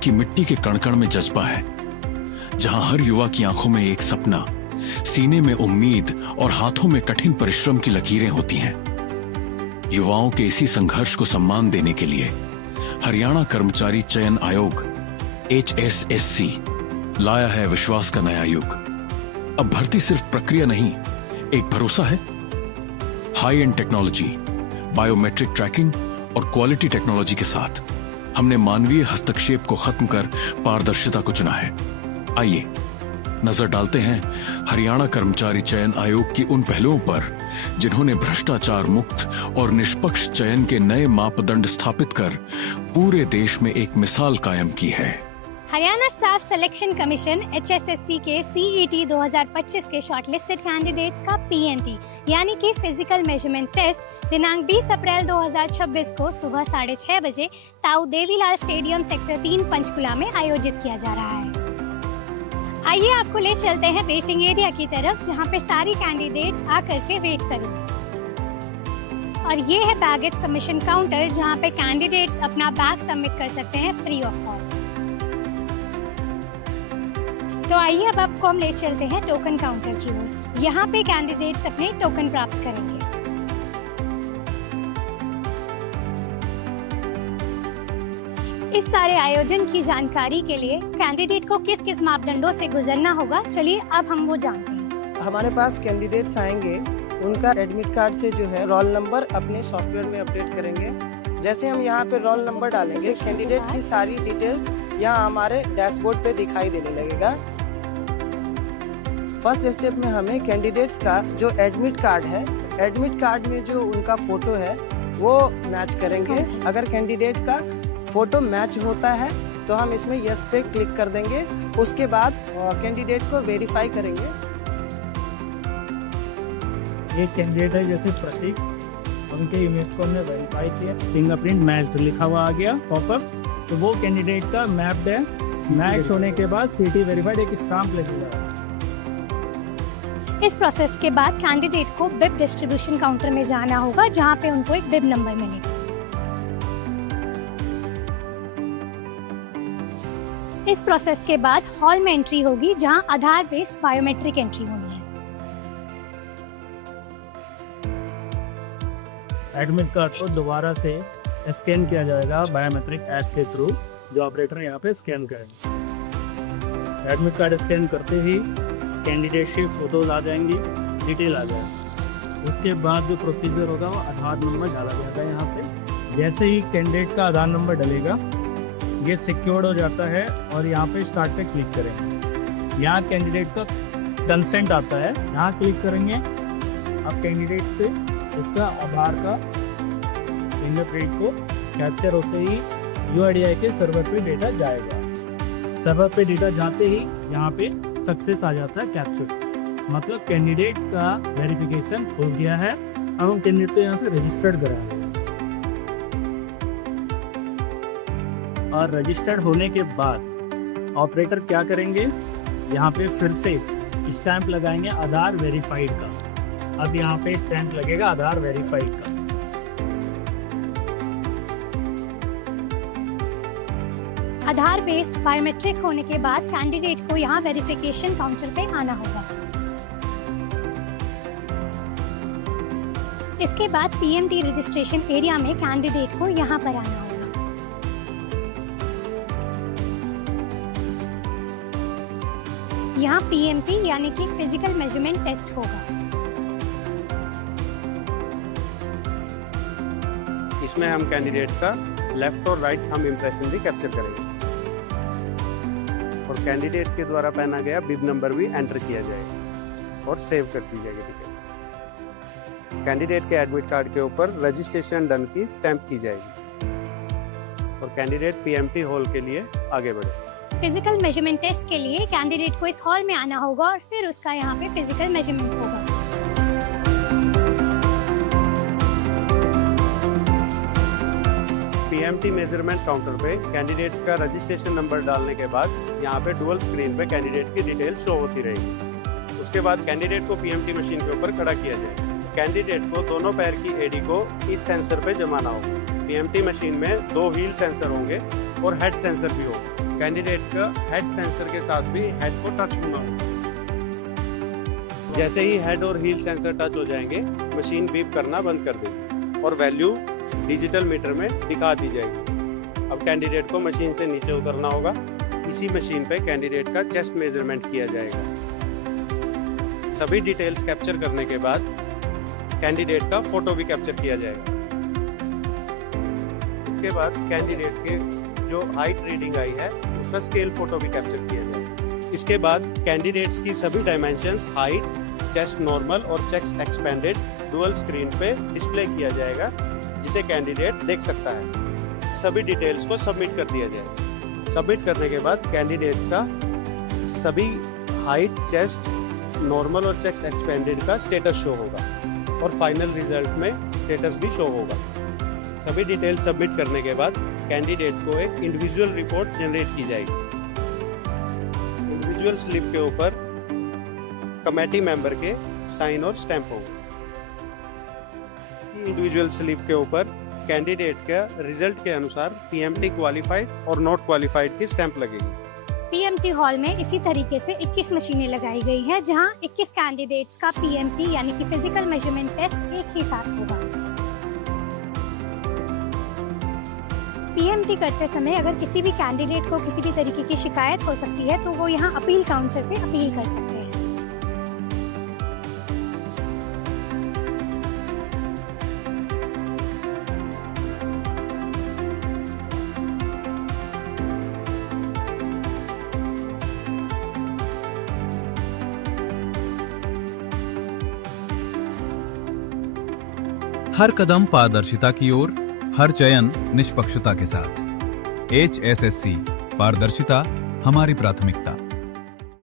की मिट्टी के कण-कण में जज्बा है, जहां हर युवा की आंखों में एक सपना, सीने में उम्मीद और हाथों में कठिन परिश्रम की लकीरें होती हैं। युवाओं के इसी संघर्ष को सम्मान देने के लिए हरियाणा कर्मचारी चयन आयोग HSSC लाया है विश्वास का नया युग। अब भर्ती सिर्फ प्रक्रिया नहीं, एक भरोसा है। High and technology, biometric trekking और क्वालिटी टेक्नोलॉजी के साथ हमने मानवीय हस्तक्षेप को खत्म कर पारदर्शिता को चुना है। आइए नजर डालते हैं हरियाणा कर्मचारी चयन आयोग की उन पहलुओं पर जिन्होंने भ्रष्टाचार मुक्त और निष्पक्ष चयन के नए मापदंड स्थापित कर पूरे देश में एक मिसाल कायम की है। Haryana staff selection commission HSSC के CET 2025 के शॉर्टलिस्टेड कैंडिडेट्स का PMT यानी कि फिजिकल मेजरमेंट टेस्ट दिनांक 20 अप्रैल 2026 को सुबह 6:30 बजे ताऊ देवीलाल स्टेडियम सेक्टर 3 पंचकुला में आयोजित किया जा रहा है। आइए आपको ले चलते हैं वेटिंग एरिया की तरफ, जहां पे सारी कैंडिडेट्स आकर के वेट करेंगे। और ये है बैगेज सबमिशन काउंटर, जहां पे कैंडिडेट्स अपना बैग सबमिट कर सकते हैं फ्री ऑफ कॉस्ट। तो आइए अब आपको हम ले चलते हैं टोकन काउंटर की ओर। यहाँ पे कैंडिडेट्स अपने टोकन प्राप्त करेंगे। इस सारे आयोजन की जानकारी के लिए कैंडिडेट को किस किस मापदंडों से गुजरना होगा, चलिए अब हम वो जानते हैं। हमारे पास कैंडिडेट्स आएंगे, उनका एडमिट कार्ड से जो है रोल नंबर अपने सॉफ्टवेयर में अपडेट करेंगे। जैसे हम यहाँ पे रोल नंबर डालेंगे, कैंडिडेट की सारी डिटेल्स यहाँ हमारे डैशबोर्ड पे दिखाई देने लगेगा। फर्स्ट स्टेप में हमें कैंडिडेट्स का जो एडमिट कार्ड है, एडमिट कार्ड में जो उनका फोटो है वो मैच करेंगे। अगर कैंडिडेट का फोटो मैच होता है तो हम इसमें यस पे क्लिक कर देंगे। उसके बाद कैंडिडेट को वेरीफाई करेंगे। ये कैंडिडेट है जैसे प्रतीक, उनके इमेज को हमने वेरीफाई किया, फिंगरप्रिंट मैच लिखा हुआ आ गया पॉपअप, तो वो कैंडिडेट का मैप्ड है। मैच होने के बाद CT वेरीफाइड एक स्टाम्प लगेगा। इस प्रोसेस के बाद कैंडिडेट को बिब डिस्ट्रीब्यूशन काउंटर में जाना होगा, जहां पे उनको एक बिब नंबर मिलेगा। इस प्रोसेस के बाद हॉल में एंट्री होगी, जहां आधार बेस्ड बायोमेट्रिक एंट्री होनी है। एडमिट कार्ड को दोबारा से स्कैन किया जाएगा बायोमेट्रिक ऐप के थ्रू, जो ऑपरेटर यहाँ पे स्कैन करेंगे। एडमिट कार्ड स्कैन करते ही कैंडिडेट की फोटोज आ जाएंगी, डिटेल आ जाएगी। उसके बाद जो प्रोसीजर होगा वो आधार नंबर डाला जाएगा यहाँ पे। जैसे ही कैंडिडेट का आधार नंबर डलेगा, ये सिक्योर्ड हो जाता है और यहाँ पे स्टार्ट पे क्लिक करेंगे। यहाँ कैंडिडेट का कंसेंट आता है, यहाँ क्लिक करेंगे। अब कैंडिडेट से इसका आधार का फिंगरप्रिंट को कैप्चर होते ही UIDAI के सर्वर पे डेटा जाएगा। सर्वर पे डेटा जाते ही यहाँ पे सक्सेस आ जाता है कैप्चर, मतलब कैंडिडेट का वेरिफिकेशन हो गया है। अब हम कैंडिडेट को यहाँ से रजिस्टर्ड कराएंगे और रजिस्टर्ड होने के बाद ऑपरेटर क्या करेंगे, यहाँ पे फिर से स्टैंप लगाएंगे आधार वेरीफाइड का। अब यहाँ पे स्टैंप लगेगा आधार वेरीफाइड का। आधार बेस्ड बायोमेट्रिक होने के बाद कैंडिडेट को यहाँ वेरिफिकेशन काउंटर पे आना होगा। इसके बाद PMT रजिस्ट्रेशन एरिया में कैंडिडेट को यहाँ पर आना होगा। यहाँ PMT यानी कि फिजिकल मेजरमेंट टेस्ट होगा। इसमें हम कैंडिडेट का लेफ्ट और राइट थंब इम्प्रेशन भी कैप्चर करेंगे और कैंडिडेट के द्वारा पहना गया बिब नंबर भी एंटर किया जाएगा और सेव कर दी जाएगी डिटेल्स। कैंडिडेट के एडमिट कार्ड के ऊपर रजिस्ट्रेशन डन की स्टैंप की जाएगी और कैंडिडेट PMT हॉल के लिए आगे बढ़े। फिजिकल मेजरमेंट टेस्ट के लिए कैंडिडेट को इस हॉल में आना होगा और फिर उसका यहाँ पे फिजिकल मेजरमेंट होगा। PMT मेजरमेंट काउंटर पे कैंडिडेट्स का रजिस्ट्रेशन नंबर डालने के बाद यहाँ पे डुअल स्क्रीन पे कैंडिडेट की डिटेल शो होती रहेगी। उसके बाद कैंडिडेट को PMT मशीन के ऊपर खड़ा किया जाए। कैंडिडेट को दोनों पैर की एडी को इस सेंसर पे जमाना होगा। PMT मशीन में 2 व्हील सेंसर होंगे और हेड सेंसर भी होगा। कैंडिडेट का हेड सेंसर के साथ भी हेड को टच होना होगा। जैसे ही हेड और हील सेंसर टच हो जाएंगे, मशीन बीप करना बंद कर देगी और वैल्यू डिजिटल मीटर में दिखा दी जाएगी। अब कैंडिडेट को मशीन से नीचे उतरना होगा। इसी मशीन पे कैंडिडेट का चेस्ट मेजरमेंट किया जाएगा। सभी डिटेल्स कैप्चर करने के बाद कैंडिडेट का फोटो भी कैप्चर किया जाएगा। इसके बाद कैंडिडेट के जो हाइट रीडिंग आई है उसका स्केल फोटो भी कैप्चर किया जाएगा। इसके बाद कैंडिडेट्स की सभी डायमेंशंस, हाइट, चेस्ट नॉर्मल और चेस्ट एक्सपेंडेड डुअल स्क्रीन पे डिस्प्ले किया जाएगा, जिसे कैंडिडेट देख सकता है। सभी डिटेल्स को सबमिट कर दिया जाएगा। सबमिट करने के बाद कैंडिडेट्स का सभी हाइट, चेस्ट नॉर्मल और चेस्ट एक्सपेंडेड का स्टेटस शो होगा और फाइनल रिजल्ट में स्टेटस भी शो होगा। सभी डिटेल सबमिट करने के बाद कैंडिडेट को एक इंडिविजुअल रिपोर्ट जनरेट की जाएगी। इंडिविजुअल स्लिप के ऊपर कमेटी मेंबर के साइन और स्टैंप होंगे। इंडिविजुअल स्लिप के ऊपर कैंडिडेट का रिजल्ट के अनुसार पीएमटी क्वालिफाइड और नॉट क्वालिफाइड की स्टैंप लगेगी। पीएमटी हॉल में इसी तरीके से 21 मशीनें लगाई गई हैं, जहां 21 कैंडिडेट्स का पीएमटी यानी कि फिजिकल मेजरमेंट टेस्ट एक ही साथ होगा। पीएमटी करते समय अगर किसी भी कैंडिडेट को किसी भी तरीके की शिकायत हो सकती है तो वो यहाँ अपील काउंटर पे अपील कर सकते हैं। हर कदम पारदर्शिता की ओर, हर चयन निष्पक्षता के साथ। HSSC, पारदर्शिता हमारी प्राथमिकता।